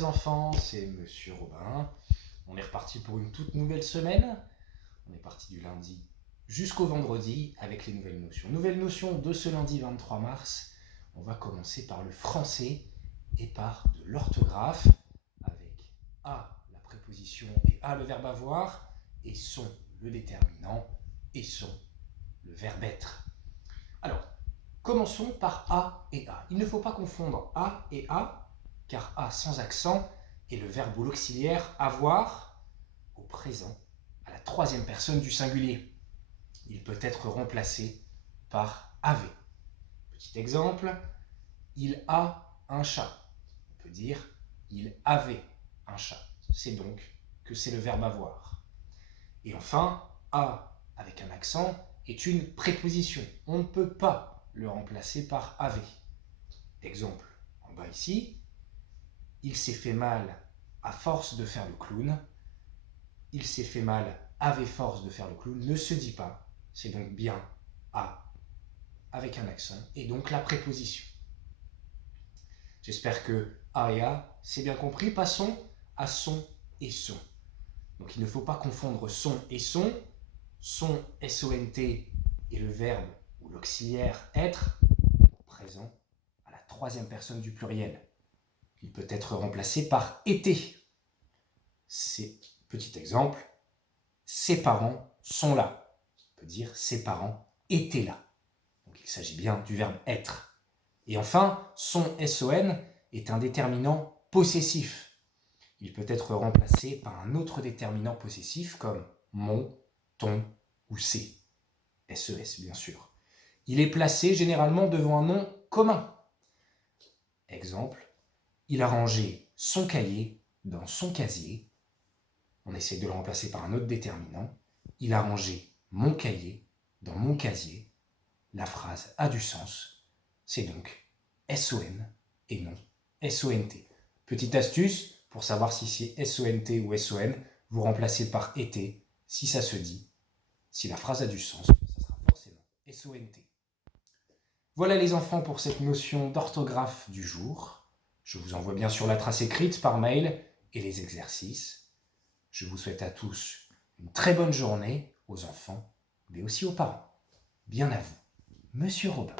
les enfants, c'est Monsieur Robin. On est reparti pour une toute nouvelle semaine. On est parti du lundi jusqu'au vendredi avec les nouvelles notions. Nouvelles notions de ce lundi 23 mars. On va commencer par le français et par de l'orthographe avec A, la préposition, et A, le verbe avoir, et son, le déterminant, et son, le verbe être. Alors, commençons par A et A. Il ne faut pas confondre A et A, car A sans accent est le verbe ou l'auxiliaire avoir au présent, à la troisième personne du singulier. Il peut être remplacé par avait. Petit exemple, il a un chat. On peut dire il avait un chat. C'est donc que c'est le verbe avoir. Et enfin, A avec un accent est une préposition. On ne peut pas le remplacer par avait. Exemple, en bas ici, il s'est fait mal à force de faire le clown. Il s'est fait mal avait force de faire le clown ne se dit pas. C'est donc bien a avec un accent et donc la préposition. J'espère que a et a, c'est bien compris. Passons à son et son. Donc il ne faut pas confondre son et son. Son, S-O-N-T, est le verbe ou l'auxiliaire être, présent à la troisième personne du pluriel. Il peut être remplacé par était. C'est, petit exemple, ses parents sont là. On peut dire ses parents étaient là. Donc il s'agit bien du verbe être. Et enfin, son SON est un déterminant possessif. Il peut être remplacé par un autre déterminant possessif comme mon, ton ou ses. SES bien sûr. Il est placé généralement devant un nom commun. Exemple, il a rangé son cahier dans son casier. On essaie de le remplacer par un autre déterminant. Il a rangé mon cahier dans mon casier. La phrase a du sens. C'est donc SON et non SONT. Petite astuce, pour savoir si c'est SONT ou SON, vous remplacez par été si ça se dit. Si la phrase a du sens, ça sera forcément SONT. Voilà les enfants pour cette notion d'orthographe du jour. Je vous envoie bien sûr la trace écrite par mail et les exercices. Je vous souhaite à tous une très bonne journée, aux enfants, mais aussi aux parents. Bien à vous, Monsieur Robin.